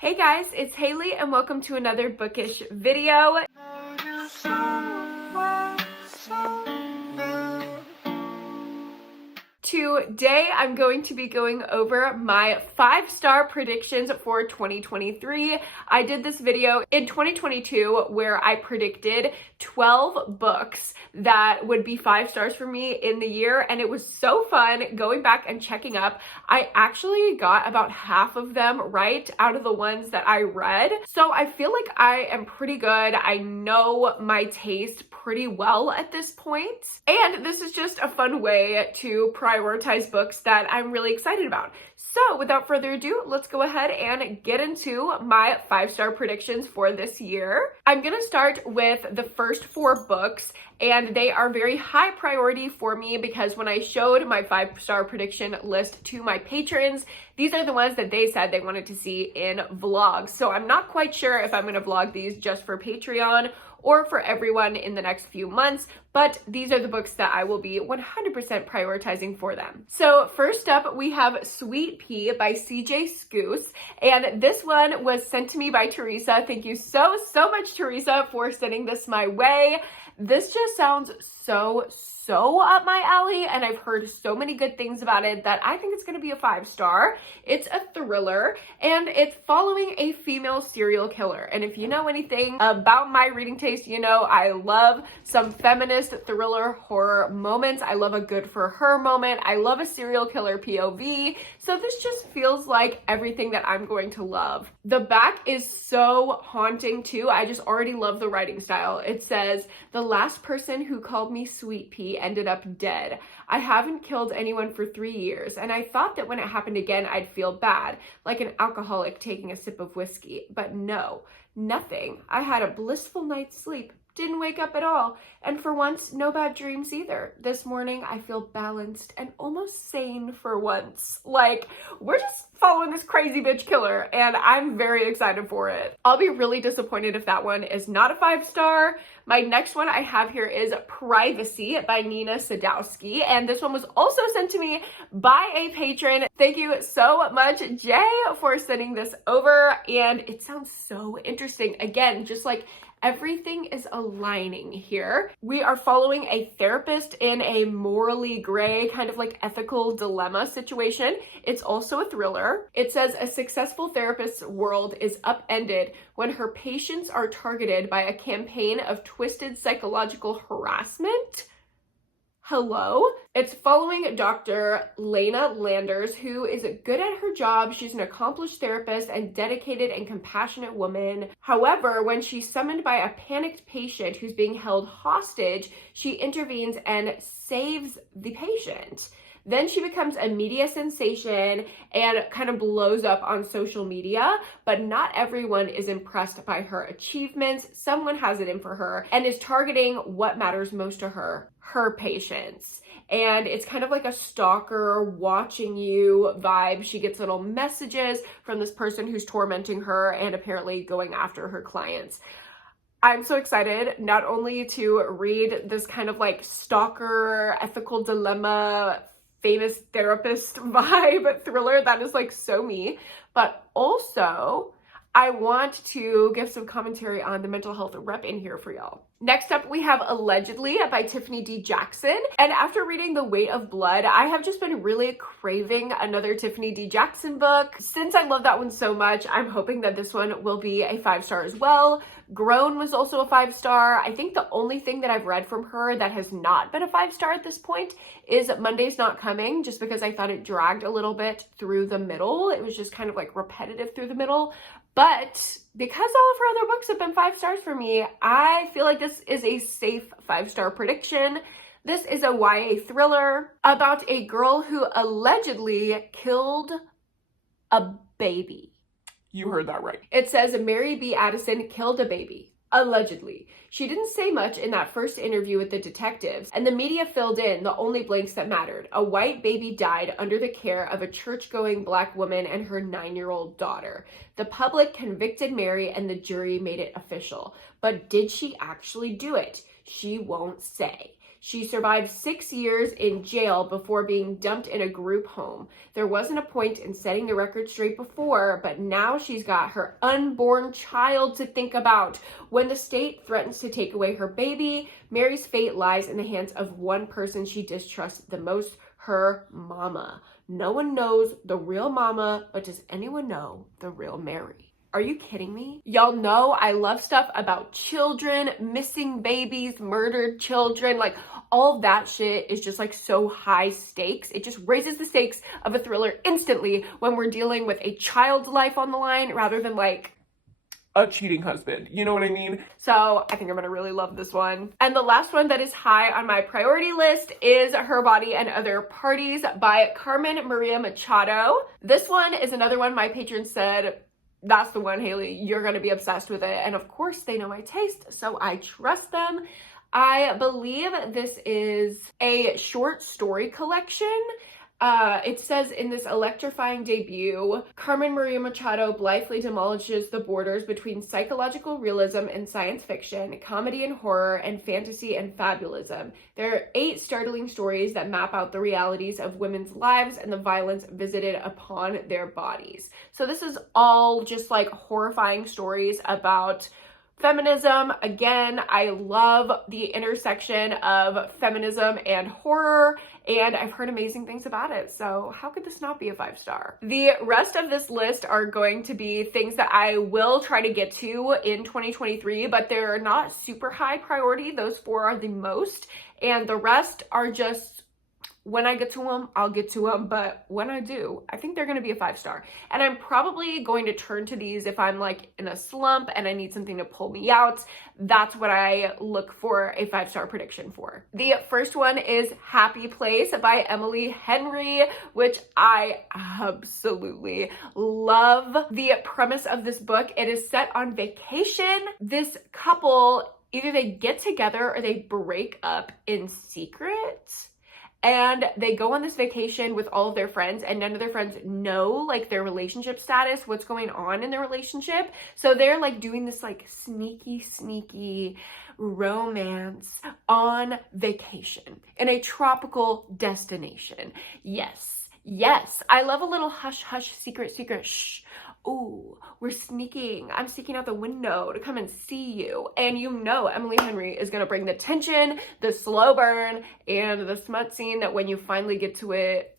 Hey guys, it's Haley and welcome to another bookish video. Today I'm going to be going over my 5-star predictions for 2023. I did this video in 2022 where I predicted 12 books that would be 5 stars for me in the year, and it was so fun going back and checking up. I actually got about half of them right out of the ones that I read, so I feel like I am pretty good. I know my taste pretty well at this point, and this is just a fun way to prioritize books that I'm really excited about. So without further ado, let's go ahead and get into my 5-star predictions for this year. I'm gonna start with the first 4 books, and they are very high priority for me because when I showed my 5-star prediction list to my patrons, these are the ones that they said they wanted to see in vlogs. So I'm not quite sure if I'm gonna vlog these just for Patreon or for everyone in the next few months, but these are the books that I will be 100% prioritizing for them. So first up, we have Sweet Pea by CJ Scoose, and this one was sent to me by Teresa. Thank you so much, Teresa, for sending this my way. This just sounds so up my alley, and I've heard so many good things about it that I think it's going to be a 5-star. It's a thriller, and it's following a female serial killer. And if you know anything about my reading taste, you know I love some feminist thriller horror moments. I love a good for her moment. I love a serial killer POV. So this just feels like everything that I'm going to love. The back is so haunting too. I just already love the writing style. It says, "The last person who called me Sweet Pea ended up dead. I haven't killed anyone for 3 years, and I thought that when it happened again, I'd feel bad, like an alcoholic taking a sip of whiskey. But no, nothing. I had a blissful night's sleep. Didn't wake up at all, and for once, no bad dreams either. This morning, I feel balanced and almost sane for once." Like, we're just following this crazy bitch killer, and I'm very excited for it. I'll be really disappointed if that one is not a 5-star. My next one I have here is Privacy by Nina Sadowski, and this one was also sent to me by a patron. Thank you so much, Jay, for sending this over, and it sounds so interesting. Again, just like everything is aligning here. We are following a therapist in a morally gray, kind of like ethical dilemma situation. It's also a thriller. It says a successful therapist's world is upended when her patients are targeted by a campaign of twisted psychological harassment. Hello? It's following Dr. Lena Landers, who is good at her job. She's an accomplished therapist and dedicated and compassionate woman. However, when she's summoned by a panicked patient who's being held hostage, she intervenes and saves the patient. Then she becomes a media sensation and kind of blows up on social media, but not everyone is impressed by her achievements. Someone has it in for her and is targeting what matters most to her patients. And it's kind of like a stalker watching you vibe. She gets little messages from this person who's tormenting her and apparently going after her clients. I'm so excited not only to read this kind of like stalker, ethical dilemma, famous therapist vibe thriller that is like so me, but also I want to give some commentary on the mental health rep in here for y'all. Next up, we have Allegedly by Tiffany D. Jackson. And after reading The Weight of Blood, I have just been really craving another Tiffany D. Jackson book. Since I love that one so much, I'm hoping that this one will be a 5-star as well. Grown was also a 5-star. I think the only thing that I've read from her that has not been a 5-star at this point is Monday's Not Coming, just because I thought it dragged a little bit through the middle. It was just kind of like repetitive through the middle. But because all of her other books have been 5 stars for me, I feel like this is a safe 5-star prediction. This is a YA thriller about a girl who allegedly killed a baby. You heard that right. It says Mary B. Addison killed a baby. Allegedly. She didn't say much in that first interview with the detectives, and the media filled in the only blanks that mattered. A white baby died under the care of a church-going Black woman and her 9-year-old daughter. The public convicted Mary and the jury made it official. But did she actually do it? She won't say. She survived 6 years in jail before being dumped in a group home. There wasn't a point in setting the record straight before, but now she's got her unborn child to think about. When the state threatens to take away her baby, Mary's fate lies in the hands of one person she distrusts the most, her mama. No one knows the real mama, but does anyone know the real Mary? Are you kidding me? Y'all know I love stuff about children, missing babies, murdered children, like all of that shit is just like so high stakes. It just raises the stakes of a thriller instantly when we're dealing with a child's life on the line rather than like a cheating husband. You know what I mean? So I think I'm gonna really love this one. And the last one that is high on my priority list is Her Body and Other Parties by Carmen Maria Machado. This one is another one my patrons said, that's the one, Hailey, you're gonna be obsessed with it. And of course they know my taste, so I trust them. I believe this is a short story collection. It says in this electrifying debut, Carmen Maria Machado blithely demolishes the borders between psychological realism and science fiction, comedy and horror, and fantasy and fabulism. There are 8 startling stories that map out the realities of women's lives and the violence visited upon their bodies. So this is all just like horrifying stories about feminism. Again, I love the intersection of feminism and horror, and I've heard amazing things about it. So how could this not be a 5-star? The rest of this list are going to be things that I will try to get to in 2023, but they're not super high priority. Those 4 are the most, and the rest are just, when I get to them, I'll get to them. But when I do, I think they're going to be a 5-star. And I'm probably going to turn to these if I'm like in a slump and I need something to pull me out. That's what I look for a 5-star prediction for. The first one is Happy Place by Emily Henry, which I absolutely love. The premise of this book, it is set on vacation. This couple, either they get together or they break up in secret. And they go on this vacation with all of their friends, and none of their friends know like their relationship status, what's going on in their relationship. So they're like doing this like sneaky romance on vacation in a tropical destination. Yes, I love a little hush, secret, shh. Ooh, we're sneaking. I'm sneaking out the window to come and see you. And you know Emily Henry is going to bring the tension, the slow burn, and the smut scene that when you finally get to it,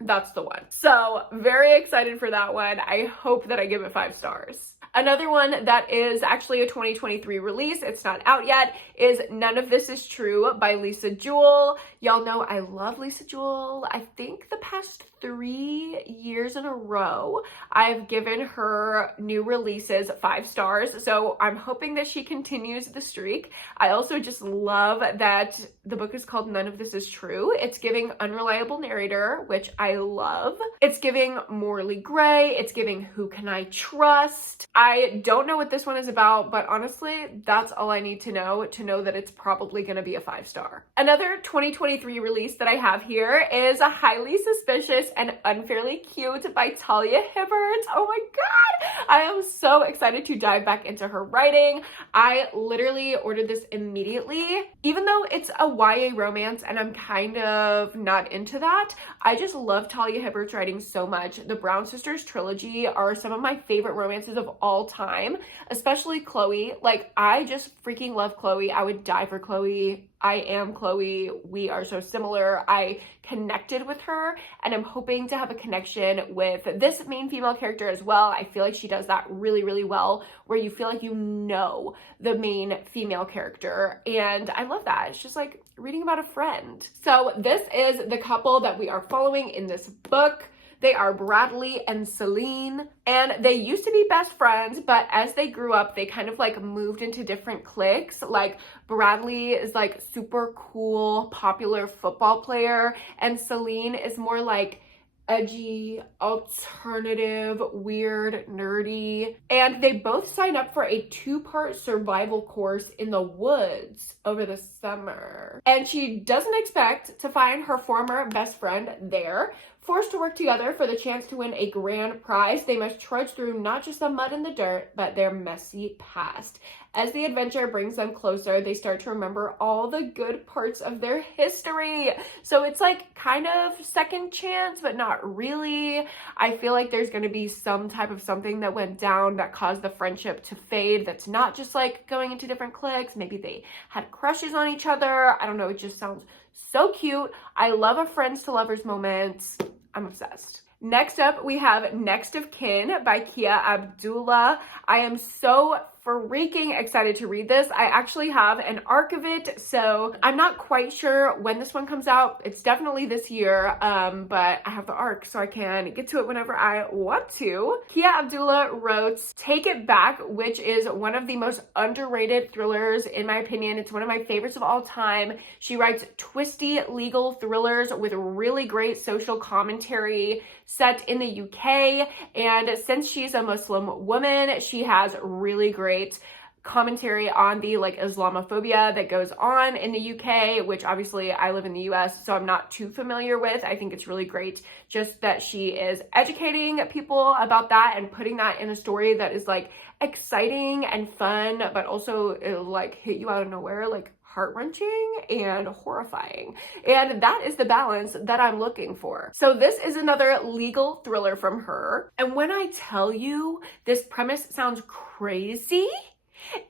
that's the one. So very excited for that one. I hope that I give it 5 stars. Another one that is actually a 2023 release, it's not out yet, is None of This Is True by Lisa Jewell. Y'all know I love Lisa Jewell. I think the past 3 years in a row, I've given her new releases 5 stars. So I'm hoping that she continues the streak. I also just love that the book is called None of This Is True. It's giving unreliable narrator, which I love. It's giving Morley Gray. It's giving Who Can I Trust? I don't know what this one is about, but honestly, that's all I need to know that it's probably going to be a 5-star. Another 2023 release that I have here is A Highly Suspicious and Unfairly Cute by Talia Hibbert. Oh my god! I am so excited to dive back into her writing. I literally ordered this immediately. Even though it's a YA romance and I'm kind of not into that, I just love Talia Hibbert's writing so much. The Brown Sisters trilogy are some of my favorite romances of all time, especially Chloe. Like, I just freaking love Chloe. I would die for Chloe. I am Chloe. We are so similar. I connected with her, and I'm hoping to have a connection with this main female character as well. I feel like she does that really well, where you feel like you know the main female character, and I love that. It's just like reading about a friend. So this is the couple that we are following in this book. They are Bradley and Celine, and they used to be best friends, but as they grew up, they kind of like moved into different cliques. Like, Bradley is like super cool, popular football player, and Celine is more like edgy, alternative, weird, nerdy. And they both signed up for a 2-part survival course in the woods over the summer. And she doesn't expect to find her former best friend there. Forced to work together for the chance to win a grand prize, they must trudge through not just the mud and the dirt, but their messy past. As the adventure brings them closer, they start to remember all the good parts of their history. So it's like kind of second chance, but not really. I feel like there's going to be some type of something that went down that caused the friendship to fade. That's not just like going into different cliques. Maybe they had crushes on each other. I don't know. It just sounds so cute. I love a friends to lovers moment. I'm obsessed. Next up, we have Next of Kin by Kia Abdullah. I am so freaking excited to read this. I actually have an arc of it, so I'm not quite sure when this one comes out. It's definitely this year, but I have the arc, so I can get to it whenever I want to. Kia Abdullah wrote Take It Back, which is one of the most underrated thrillers, in my opinion. It's one of my favorites of all time. She writes twisty legal thrillers with really great social commentary set in the UK, and since she's a Muslim woman, she has really great commentary on the like Islamophobia that goes on in the UK, which obviously I live in the US, so I'm not too familiar with. I think it's really great just that she is educating people about that and putting that in a story that is like exciting and fun, but also it'll like hit you out of nowhere, like heart-wrenching and horrifying. And that is the balance that I'm looking for. So this is another legal thriller from her. And when I tell you this premise sounds crazy,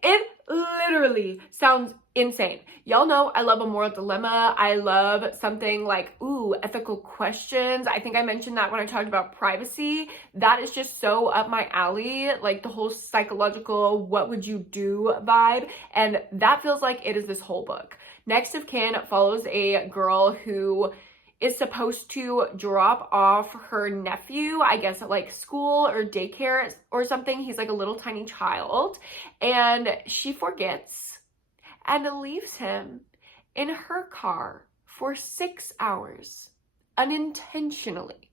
it literally sounds insane. Y'all know I love a moral dilemma. I love something like, ooh, ethical questions. I think I mentioned that when I talked about privacy. That is just so up my alley, like the whole psychological what would you do vibe. And that feels like it is this whole book. Next of Kin follows a girl who is supposed to drop off her nephew, I guess at like school or daycare or something. He's like a little tiny child, and she forgets and leaves him in her car for 6 hours unintentionally.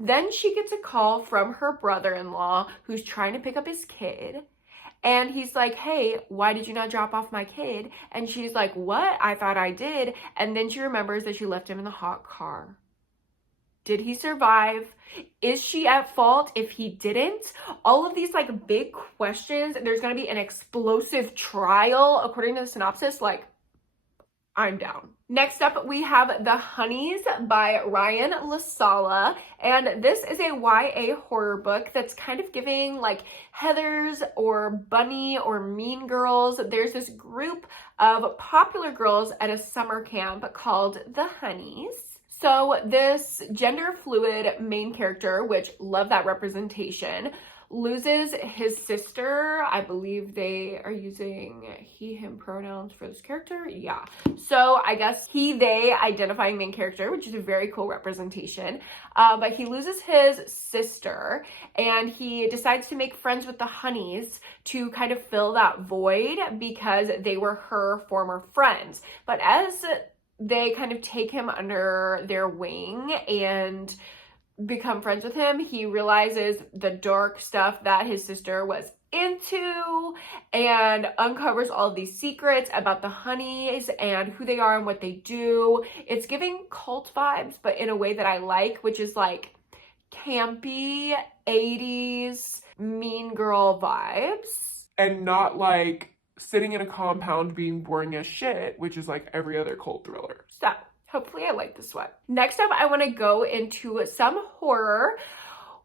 Then she gets a call from her brother-in-law who's trying to pick up his kid. And he's like, hey, why did you not drop off my kid? And she's like, what? I thought I did. And then she remembers that she left him in the hot car. Did he survive? Is she at fault if he didn't? All of these like big questions. There's going to be an explosive trial according to the synopsis. Like, I'm down. Next up, we have The Honeys by Ryan LaSala, and this is a YA horror book that's kind of giving like Heathers or Bunny or Mean Girls. There's this group of popular girls at a summer camp called The Honeys. So this gender fluid main character, which love that representation, loses his sister. I believe they are using he, him pronouns for this character. Yeah. So I guess he, they identifying main character, which is a very cool representation. But he loses his sister and he decides to make friends with the Honeys to kind of fill that void because they were her former friends. But as they kind of take him under their wing and become friends with him, he realizes the dark stuff that his sister was into and uncovers all of these secrets about the Honeys and who they are and what they do. It's giving cult vibes, but in a way that I like, which is like campy 80s mean girl vibes. And not like sitting in a compound being boring as shit, which is like every other cult thriller. So hopefully I like this one. Next up, I want to go into some horror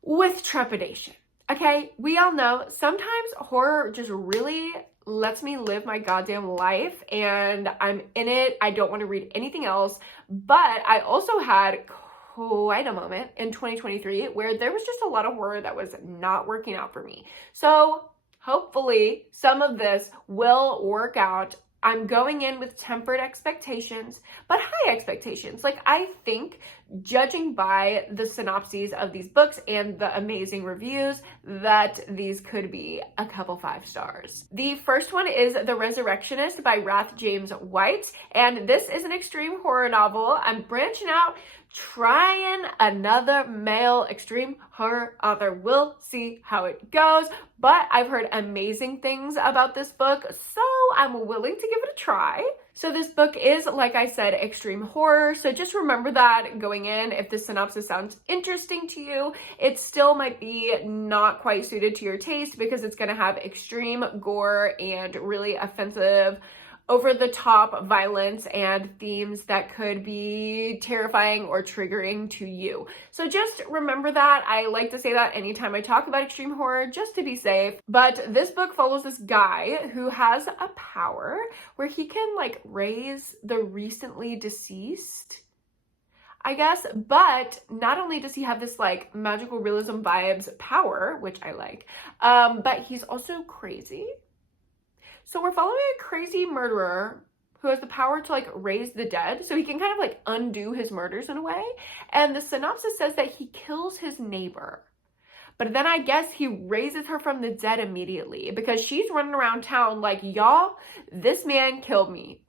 with trepidation. Okay, we all know sometimes horror just really lets me live my goddamn life and I'm in it. I don't want to read anything else. But I also had quite a moment in 2023 where there was just a lot of horror that was not working out for me. So hopefully some of this will work out. I'm going in with tempered expectations, but high expectations. Like, I think, judging by the synopses of these books and the amazing reviews, that these could be a couple 5 stars. The first one is The Resurrectionist by Rath James White, and this is an extreme horror novel. I'm branching out, trying another male extreme horror author. We'll see how it goes, but I've heard amazing things about this book, so I'm willing to give it a try. So this book is, like I said, extreme horror. So just remember that going in. If the synopsis sounds interesting to you, it still might be not quite suited to your taste because it's going to have extreme gore and really offensive, over-the-top violence and themes that could be terrifying or triggering to you. So just remember that. I like to say that anytime I talk about extreme horror, just to be safe. But this book follows this guy who has a power where he can like raise the recently deceased, I guess, but not only does he have this like magical realism vibes power, which I like, but he's also crazy. So we're following a crazy murderer who has the power to like raise the dead. So he can kind of like undo his murders in a way. And the synopsis says that he kills his neighbor. But then I guess he raises her from the dead immediately because she's running around town like, y'all, this man killed me.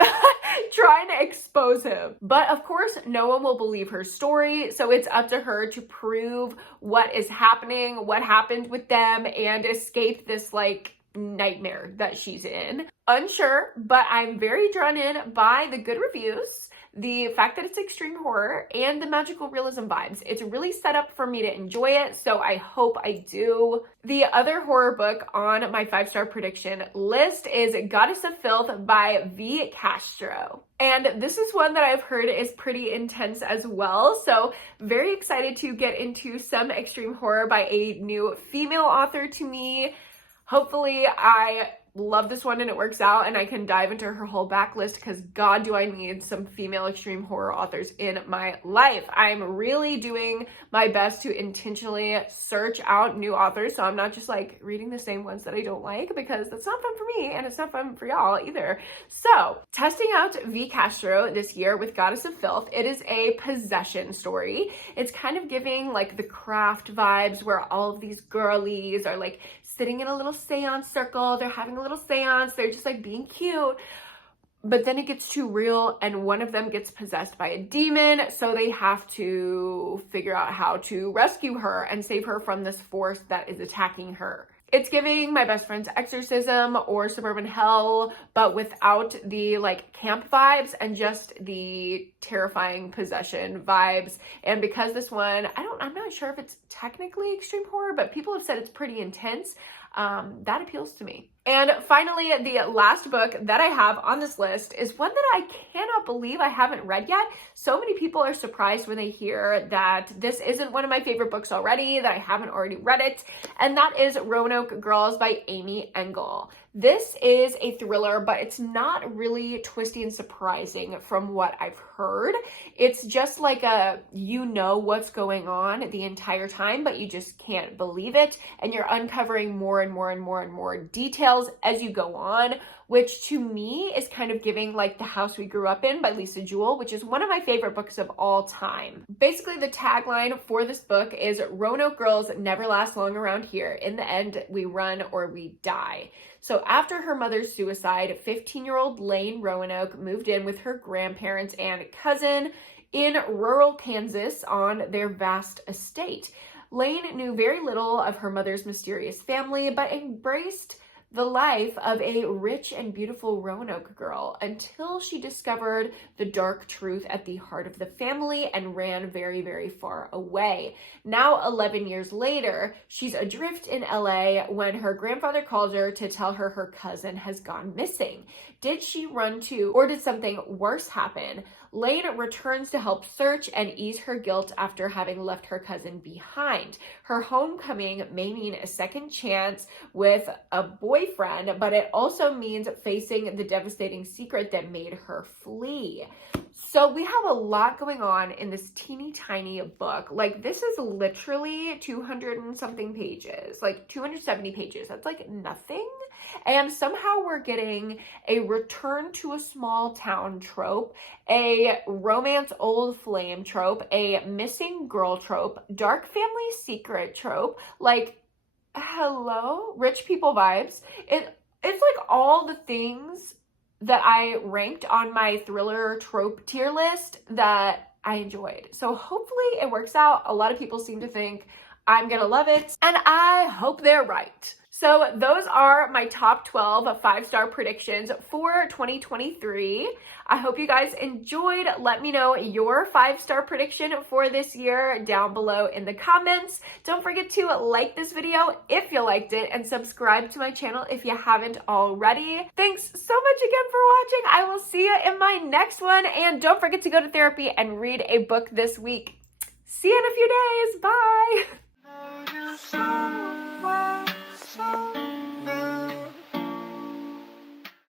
Trying to expose him. But of course, no one will believe her story. So it's up to her to prove what is happening, what happened with them, and escape this like nightmare that she's in. Unsure, but I'm very drawn in by the good reviews, the fact that it's extreme horror, and the magical realism vibes. It's really set up for me to enjoy it, so I hope I do. The other horror book on my 5-star prediction list is Goddess of Filth by V. Castro. And this is one that I've heard is pretty intense as well, so very excited to get into some extreme horror by a new female author to me. Hopefully I love this one and it works out and I can dive into her whole backlist because God, do I need some female extreme horror authors in my life. I'm really doing my best to intentionally search out new authors so I'm not just like reading the same ones that I don't like because that's not fun for me and it's not fun for y'all either. So testing out V. Castro this year with Goddess of Filth. It is a possession story. It's kind of giving like the Craft vibes where all of these girlies are like sitting in a little seance circle. They're having a little seance. They're just like being cute. But then it gets too real and one of them gets possessed by a demon. So they have to figure out how to rescue her and save her from this force that is attacking her. It's giving My Best Friend's Exorcism or Suburban Hell, but without the like camp vibes and just the terrifying possession vibes. And because this one, I'm not sure if it's technically extreme horror, but people have said it's pretty intense. That appeals to me. And finally, the last book that I have on this list is one that I cannot believe I haven't read yet. So many people are surprised when they hear that this isn't one of my favorite books already, that I haven't already read it, and that is Roanoke Girls by Amy Engel. This is a thriller, but it's not really twisty and surprising from what I've heard. It's just like you know what's going on the entire time, but you just can't believe it. And you're uncovering more and more and more and more details as you go on, which to me is kind of giving like The House We Grew Up In by Lisa Jewell, which is one of my favorite books of all time. Basically, the tagline for this book is Roanoke girls never last long around here. In the end, we run or we die. So after her mother's suicide, 15-year-old Lane Roanoke moved in with her grandparents and cousin in rural Kansas on their vast estate. Lane knew very little of her mother's mysterious family, but embraced the life of a rich and beautiful Roanoke girl until she discovered the dark truth at the heart of the family and ran very, very far away. Now, 11 years later, she's adrift in LA when her grandfather calls her to tell her her cousin has gone missing. Did she run to, or did something worse happen? Lane returns to help search and ease her guilt after having left her cousin behind. Her homecoming may mean a second chance with a boyfriend, but it also means facing the devastating secret that made her flee. So we have a lot going on in this teeny tiny book. Like, this is literally 200 and something pages, like 270 pages. That's like nothing. And somehow we're getting a return to a small town trope, a romance old flame trope, a missing girl trope, dark family secret trope, like, hello, rich people vibes. It's like all the things that I ranked on my thriller trope tier list that I enjoyed. So hopefully it works out. A lot of people seem to think I'm gonna love it, and I hope they're right. So those are my top 12 5-star predictions for 2023. I hope you guys enjoyed. Let me know your 5-star prediction for this year down below in the comments. Don't forget to like this video if you liked it and subscribe to my channel if you haven't already. Thanks so much again for watching. I will see you in my next one. And don't forget to go to therapy and read a book this week. See you in a few days. Bye.